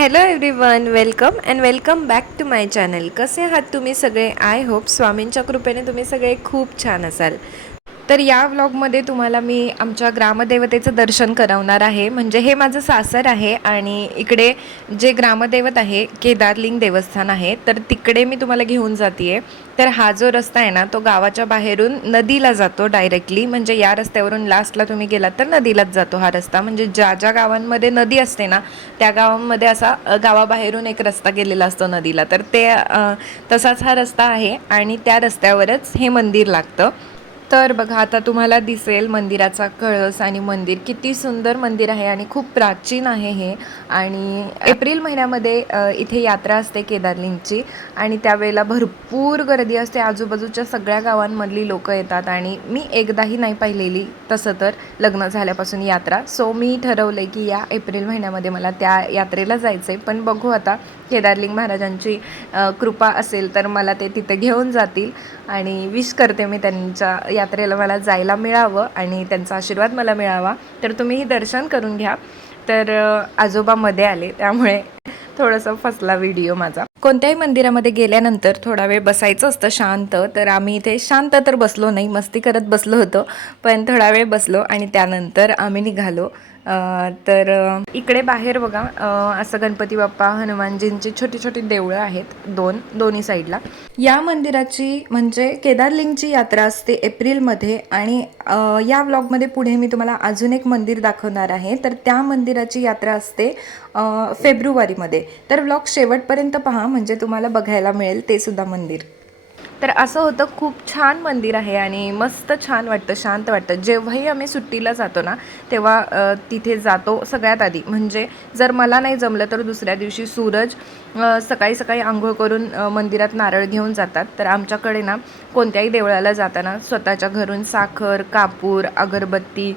Hello everyone welcome and welcome back to my channel कसे आहात तुम्ही सगळे? आय होप स्वामींच्या कृपेने तुम्ही सगळे खूप छान असाल. तर या व्लॉगमध्ये तुम्हाला मी आमच्या ग्रामदेवतेचं दर्शन करवणार आहे. म्हणजे हे माझं सासर आहे आणि इकडे जे ग्रामदैवत आहे केदारलिंग देवस्थान आहे तर तिकडे मी तुम्हाला घेऊन जाते तर हा जो रस्ता आहे ना तो गावाच्या बाहेरून नदीला जातो डायरेक्टली म्हणजे या रस्त्यावरून लास्टला तुम्ही गेलात तर नदीलाच जातो हा रस्ता. म्हणजे ज्या ज्या गावांमध्ये नदी असते ना त्या गावांमध्ये असा गावाबाहेरून एक रस्ता गेलेला असतो नदीला. तर ते तसाच हा रस्ता आहे आणि त्या रस्त्यावरच हे मंदिर लागतं. तर बघा आता तुम्हाला दिसेल मंदिराचा कळस आणि मंदिर. किती सुंदर मंदिर आहे आणि खूप प्राचीन आहे हे. आणि एप्रिल महिन्यामध्ये इथे यात्रा असते केदारलिंगची. आणि त्यावेळेला भरपूर गर्दी असते. आजूबाजूच्या सगळ्या गावांमधली लोक येतात. आणि मी एकदाही नाही पाहिलेली तसं तर लग्न झाल्यापासून यात्रा. सो मी ठरवलं की या एप्रिल महिन्यामध्ये मला त्या यात्रेला जायचं आहे पण बघू आता केदारलिंग महाराजांची कृपा असेल तर मला ते तिथे घेऊन जातील. आणि विश करते मी त्यांच्या यात्रेला मला जायला मिळावं आणि त्यांचा आशीर्वाद मला मिळावा तर तुम्हीही दर्शन करून घ्या. तर आजोबा मध्ये आले त्यामुळे थोडंसं फसला व्हिडिओ माझा. कोणत्याही मंदिरामध्ये गेल्यानंतर थोडा वेळ बसायचं असतं शांत तर आम्ही इथे शांत तर बसलो नाही मस्ती करत बसलो होतो पण थोडा वेळ बसलो आणि त्यानंतर आम्ही निघालो. तर इकडे बाहेर बघा असं गणपती बाप्पा हनुमानजींची छोटी छोटी देवळं आहेत दोन दोन्ही साईडला. या मंदिराची म्हणजे केदारलिंगची यात्रा असते एप्रिलमध्ये आणि या व्लॉगमध्ये पुढे मी तुम्हाला अजून एक मंदिर दाखवणार आहे. तर त्या मंदिराची यात्रा असते फेब्रुवारीमध्ये. तर व्लॉग शेवटपर्यंत पहा म्हणजे तुम्हाला बघायला मिळेल ते सुद्धा मंदिर. तर असं होतं खूप छान मंदिर आहे आणि मस्त छान वाटतं शांत वाटतं. जेव्हाही आम्ही सुट्टीला जातो ना तेव्हा तिथे जातो सगळ्यात आधी. म्हणजे जर मला नाही जमलं तर दुसऱ्या दिवशी सूरज सकाळी सकाळी आंघोळ करून मंदिरात नारळ घेऊन जातात. तर आमच्याकडे ना कोणत्याही देवळाला जाताना स्वतःच्या घरून साखर कापूर अगरबत्ती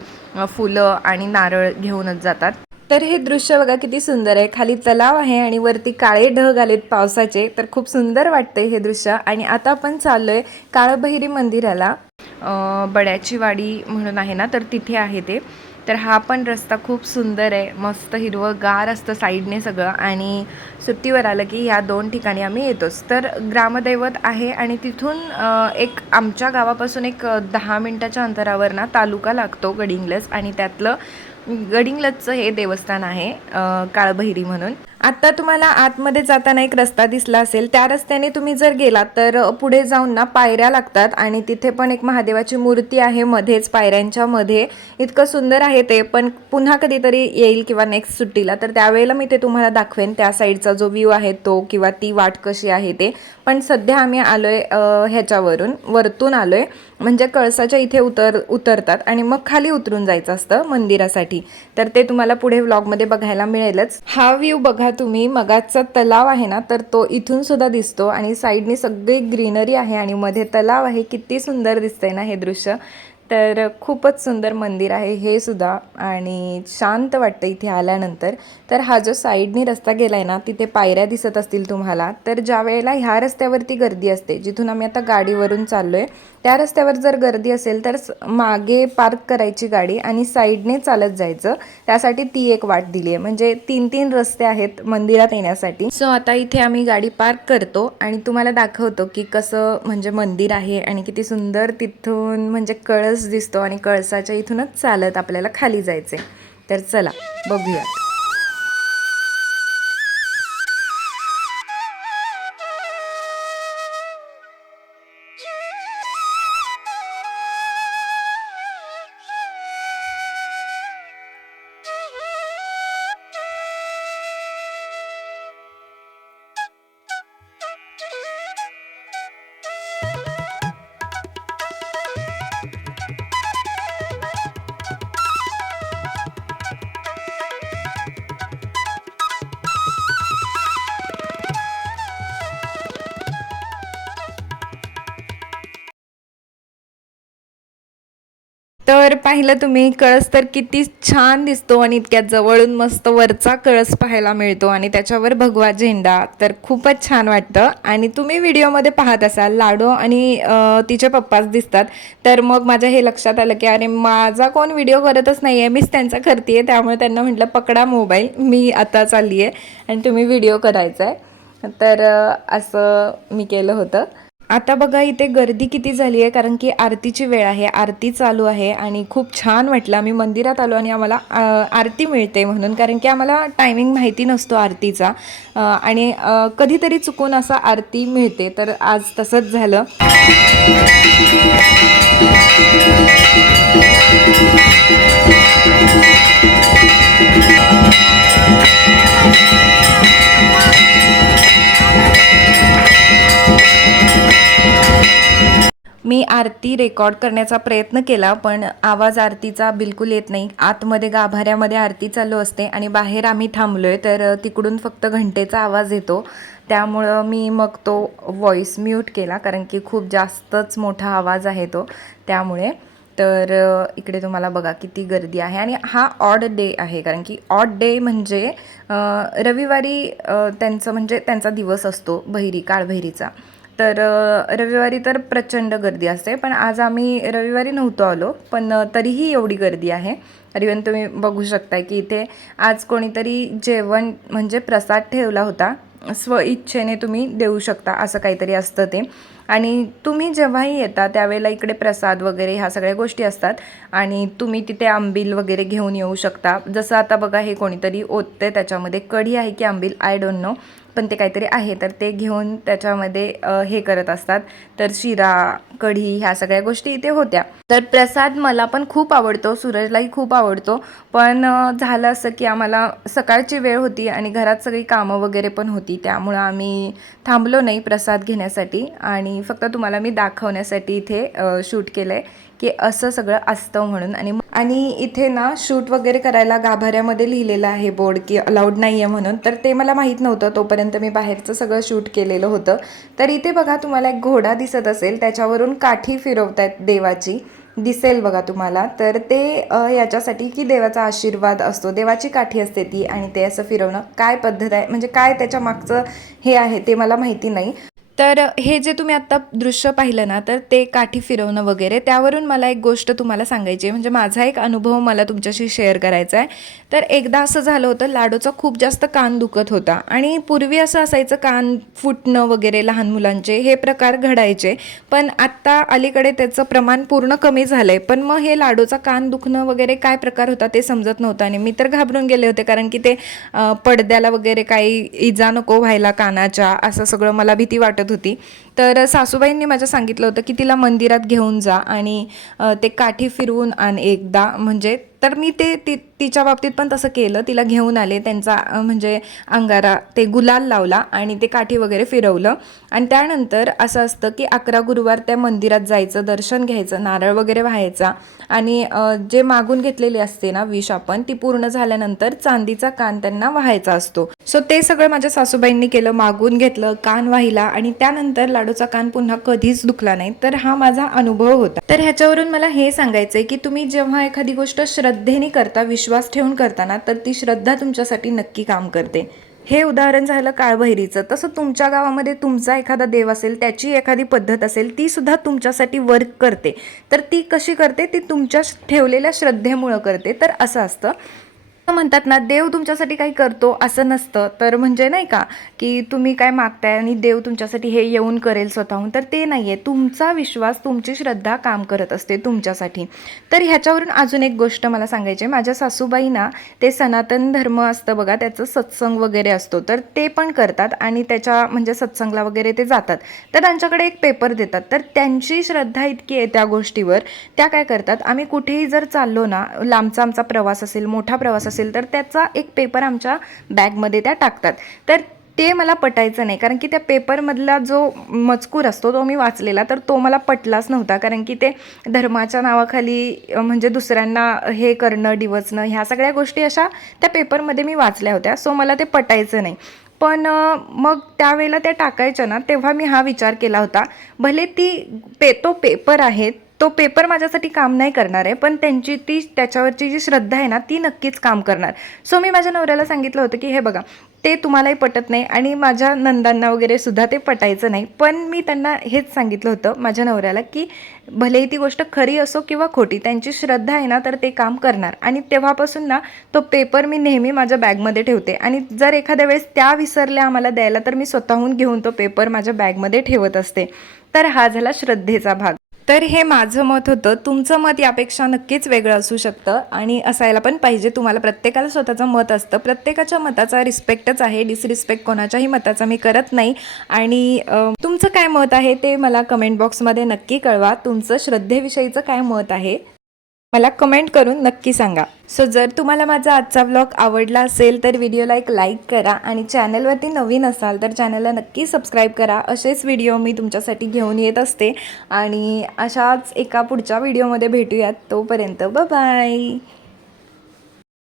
फुलं आणि नारळ घेऊनच जातात. तर हे दृश्य बघा किती सुंदर आहे. खाली तलाव आहे आणि वरती काळे ढग आलेत पावसाचे. तर खूप सुंदर वाटते हे दृश्य. आणि आता आपण चाललोय काळभैरी मंदिराला. बड्याची वाडी म्हणून आहे ना तर तिथे आहे ते. तर हा पण रस्ता खूप सुंदर आहे. मस्त हिरवं गार असतं साईडने सगळं. आणि सुट्टीवर आलं की ह्या दोन ठिकाणी आम्ही येतोच. तर ग्रामदैवत आहे आणि तिथून एक आमच्या गावापासून एक दहा मिनटाच्या अंतरावर ना तालुका लागतो गडिंग्लज. आणि त्यातलं गडिंग्लजचं हे देवस्थान आहे काळभैरी म्हणून. आत्ता तुम्हाला आतमध्ये जाताना एक रस्ता दिसला असेल. त्या रस्त्याने तुम्ही जर गेलात तर पुढे जाऊन ना पायऱ्या लागतात आणि तिथे पण एक महादेवाची मूर्ती आहे मध्येच पायऱ्यांच्या मध्ये. इतकं सुंदर आहे ते पण पुन्हा कधीतरी येईल किंवा नेक्स्ट सुट्टीला. तर त्यावेळेला मी ते तुम्हाला दाखवेन त्या साईडचा जो व्ह्यू आहे तो किंवा ती वाट कशी आहे ते. पण सध्या आम्ही आलो आहे ह्याच्यावरून वरतून आलो आहे म्हणजे कळसाच्या इथे उतर उतरतात आणि मग खाली उतरून जायचं असतं मंदिरासाठी. तर ते तुम्हाला पुढे व्लॉगमध्ये बघायला मिळेलच. हा व्ह्यू बघा तुम्ही मगाचा तलाव आहे ना तर तो इथून सुद्धा दिसतो. आणि साईडनी सगळी ग्रीनरी आहे आणि मध्ये तलाव आहे. किती सुंदर दिसतंय ना हे दृश्य. तर खूपच सुंदर मंदिर आहे हे सुद्धा आणि शांत वाटतं इथे आल्यानंतर. तर हा जो साईडनी रस्ता गेला आहे ना तिथे पायऱ्या दिसत असतील तुम्हाला. तर ज्या वेळेला ह्या रस्त्यावरती गर्दी असते जिथून आम्ही आता गाडीवरून चाललो आहे त्या रस्त्यावर जर गर्दी असेल तर मागे पार्क करायची गाडी आणि साईडने चालत जायचं. त्यासाठी ती एक वाट दिली आहे म्हणजे तीन तीन रस्ते आहेत मंदिरात येण्यासाठी. सो आता इथे आम्ही गाडी पार्क करतो आणि तुम्हाला दाखवतो की कसं म्हणजे मंदिर आहे आणि किती सुंदर तिथून म्हणजे कळस दिसतो आणि कळसाच्या इथूनच चालत आपल्याला खाली जायचे तर चला बघूयात. तर पाहिलं तुम्ही कळस तर किती छान दिसतो आणि इतक्या जवळून मस्त वरचा कळस पाहायला मिळतो आणि त्याच्यावर भगवा झेंडा तर खूपच छान वाटतं. आणि तुम्ही व्हिडिओमध्ये पाहत असाल लाडो आणि तिचे पप्पाच दिसतात. तर मग माझ्या हे लक्षात आलं की अरे माझा कोण व्हिडिओ करतच नाही आहे मीच त्यांचा करते त्यामुळे त्यांना म्हटलं पकडा मोबाईल मी आता चालली आहे आणि तुम्ही व्हिडिओ करायचा आहे तर असं मी केलं होतं. आता बघा इथे गर्दी किती झाली आहे कारण की आरतीची वेळ आहे आरती चालू आहे आणि खूप छान वाटलं. आम्ही मंदिरात आलो आणि आम्हाला आरती मिळते म्हणून कारण की आम्हाला टायमिंग माहिती नसतो आरतीचा. आणि कधीतरी चुकून असा आरती मिळते तर आज तसंच झालं. आरती रेकॉर्ड करण्याचा प्रयत्न केला पण आवाज आरतीचा बिलकुल येत नाही. आतमध्ये गाभाऱ्यामध्ये आरती चालू असते आणि बाहेर आम्ही थांबलोय तर तिकडून फक्त घंटेचा आवाज येतो. त्यामुळं मी मग तो व्हॉईस म्यूट केला कारण की खूप जास्तच मोठा आवाज आहे तो. त्यामुळे तर इकडे तुम्हाला बघा किती गर्दी आहे. आणि हा ऑड डे आहे कारण की ऑड डे म्हणजे रविवारी त्यांचं म्हणजे त्यांचा दिवस असतो बहिरी काळभैरीचा. तर रविवारी तर प्रचंड गर्दी असते पण आज आम्ही रविवारी नव्हतो आलो पण तरीही एवढी गर्दी आहे. इवन तुम्ही बघू शकता की इथे आज कोणीतरी जेवण म्हणजे प्रसाद ठेवला होता. स्व इच्छेने तुम्ही देऊ शकता असं काहीतरी असतं ते. आणि तुम्ही जेव्हाही येता त्यावेळेला इकडे प्रसाद वगैरे ह्या सगळ्या गोष्टी असतात. आणि तुम्ही तिथे आंबील वगैरे घेऊन येऊ शकता. जसं आता बघा हे कोणीतरी ओतते त्याच्यामध्ये कढी आहे की आंबील? आय डोंट नो पण ते काहीतरी आहे तर ते घेऊन त्याच्यामध्ये हे करत असतात. तर शिरा कढी ह्या सगळ्या गोष्टी इथे होत्या. तर प्रसाद मला पण खूप आवडतो सूरजलाही खूप आवडतो. पण झालं असं की आम्हाला सकाळची वेळ होती आणि घरात सगळी कामं वगैरे पण होती. त्यामुळं आम्ही थांबलो नाही प्रसाद घेण्यासाठी आणि फक्त तुम्हाला मी दाखवण्यासाठी इथे शूट केलं आहे की असं सगळं असतं म्हणून. आणि आणि इथे ना शूट वगैरे करायला गाभाऱ्यामध्ये लिहिलेलं आहे बोर्ड की अलाउड नाही आहे म्हणून. तर ते मला माहीत नव्हतं. तोपर्यंत मी बाहेरचं सगळं शूट केलेलं होतं. तर इथे बघा तुम्हाला एक घोडा दिसत असेल. त्याच्यावरून काठी फिरवतायत देवाची. दिसेल बघा तुम्हाला. तर ते याच्यासाठी की देवाचा आशीर्वाद असतो. देवाची काठी असते ती आणि ते असं फिरवणं. काय पद्धत आहे? म्हणजे काय त्याच्या मागचं हे आहे ते मला माहिती नाही. तर हे जे तुम्ही आत्ता दृश्य पाहिलं ना तर ते काठी फिरवणं वगैरे त्यावरून मला एक गोष्ट तुम्हाला सांगायची आहे. म्हणजे माझा एक अनुभव मला तुमच्याशी शेअर करायचा आहे. तर एकदा असं झालं होतं लाडोचा खूप जास्त कान दुखत होता. आणि पूर्वी असं असायचं कान फुटणं वगैरे लहान मुलांचे हे प्रकार घडायचे. पण आत्ता अलीकडे त्याचं प्रमाण पूर्ण कमी झालं आहे पण मग हे लाडोचा कान दुखणं वगैरे काय प्रकार होता ते समजत नव्हतं. आणि मी तर घाबरून गेले होते कारण की ते पडद्याला वगैरे काही इजा नको व्हायला कानाच्या असं सगळं मला भीती वाटत होती. तर सासूबाईंनी माझ्या सांगितलं होतं की तिला मंदिरात घेऊन जा आणि ते काठी फिरवून आण एकदा. म्हणजे तर मी ते ति तिच्या बाबतीत पण तसं केलं. तिला घेऊन आले. त्यांचा म्हणजे अंगारा ते गुलाल लावला आणि ते काठी वगैरे फिरवलं. आणि त्यानंतर असं असतं की अकरा गुरुवार त्या मंदिरात जायचं दर्शन घ्यायचं नारळ वगैरे व्हायचा आणि जे मागून घेतलेली असते ना विष आपण ती पूर्ण झाल्यानंतर चांदीचा कान त्यांना व्हायचा असतो. सो ते सगळं माझ्या सासूबाईंनी केलं. मागून घेतलं कान वाहिला आणि त्यानंतर लाडूचा कान पुन्हा कधीच दुखला नाही तर हा माझा अनुभव होता. तर ह्याच्यावरून मला हे सांगायचंय की तुम्ही जेव्हा एखादी गोष्ट श्रद्धेने करता विश्वास ठेवून करताना तर ती श्रद्धा तुमच्यासाठी नक्की काम करते. हे उदाहरण झालं काळभैरीचं. तसं तुमच्या गावामध्ये तुमचा एखादा देव असेल त्याची एखादी पद्धत असेल ती सुद्धा तुमच्यासाठी वर्क करते. तर ती कशी करते? ती तुमच्या ठेवलेल्या श्रद्धेमुळं करते. तर असं असतं म्हणतात ना देव तुमच्यासाठी काही करतो असं नसतं. तर म्हणजे नाही का की तुम्ही काय मागताय आणि देव तुमच्यासाठी हे येऊन करेल स्वतःहून तर ते नाही आहे तुमचा विश्वास तुमची श्रद्धा काम करत असते तुमच्यासाठी. तर ह्याच्यावरून अजून एक गोष्ट मला सांगायची आहे. माझ्या सासूबाईंना ते सनातन धर्म असतं बघा त्याचं सत्संग वगैरे असतो. तर ते पण करतात आणि त्याच्या म्हणजे सत्संगला वगैरे ते जातात. तर त्यांच्याकडे एक पेपर देतात. तर त्यांची श्रद्धा इतकी आहे त्या गोष्टीवर. त्या काय करतात आम्ही कुठेही जर चाललो ना लांबचा आमचा प्रवास असेल मोठा प्रवास असेल तर त्याचा एक पेपर आमच्या बॅगमध्ये त्या टाकतात. तर ते मला पटायचं नाही कारण की त्या पेपरमधला जो मजकूर असतो तो मी वाचलेला तर तो मला पटलाच नव्हता. कारण की ते धर्माच्या नावाखाली म्हणजे दुसऱ्यांना हे करणं डिवचणं ह्या सगळ्या गोष्टी अशा त्या पेपरमध्ये मी वाचल्या होत्या. सो मला ते पटायचं नाही. पण मग त्यावेळेला त्या टाकायच्या ना तेव्हा मी हा विचार केला होता. भले ती पे तो पेपर आहे तो पेपर माझ्यासाठी काम नाही करणार आहे पण त्यांची ती त्याच्यावरची जी श्रद्धा आहे ना ती नक्कीच काम करणार. सो मी माझ्या नवऱ्याला सांगितलं होतं की हे बघा ते तुम्हालाही पटत नाही आणि माझ्या नंदांना वगैरे सुद्धा ते पटायचं नाही. पण मी त्यांना हेच सांगितलं होतं माझ्या नवऱ्याला की भलेही ती गोष्ट खरी असो किंवा खोटी त्यांची श्रद्धा आहे ना तर ते काम करणार. आणि तेव्हापासून ना तो पेपर मी नेहमी माझ्या बॅगमध्ये ठेवते. आणि जर एखाद्या वेळेस त्या विसरल्या आम्हाला द्यायला तर मी स्वतःहून घेऊन तो पेपर माझ्या बॅगमध्ये ठेवत असते. तर हा झाला श्रद्धेचा भाग. तर हे माझं मत होतं. तुमचं मत यापेक्षा नक्कीच वेगळं असू शकतं आणि असायला पण पाहिजे. तुम्हाला प्रत्येकाला स्वतःचं मत असतं. प्रत्येकाच्या मताचा रिस्पेक्टच आहे. डिसरिस्पेक्ट कोणाच्याही मताचा मी करत नाही. आणि तुमचं काय मत आहे ते मला कमेंट बॉक्समध्ये नक्की कळवा. तुमचं श्रद्धेविषयीचं काय मत आहे? मला कमेंट करून नक्की सांगा. सो जर तुम्हाला माझा आजचा ब्लॉग आवडला असेल तर व्हिडिओला एक लाईक करा आणि चॅनलवरती नवीन असाल तर चॅनलला नक्की सबस्क्राईब करा. असेच व्हिडिओ मी तुमच्यासाठी घेऊन येत असते. आणि अशाच एका पुढच्या व्हिडिओमध्ये भेटूयात. तोपर्यंत बाय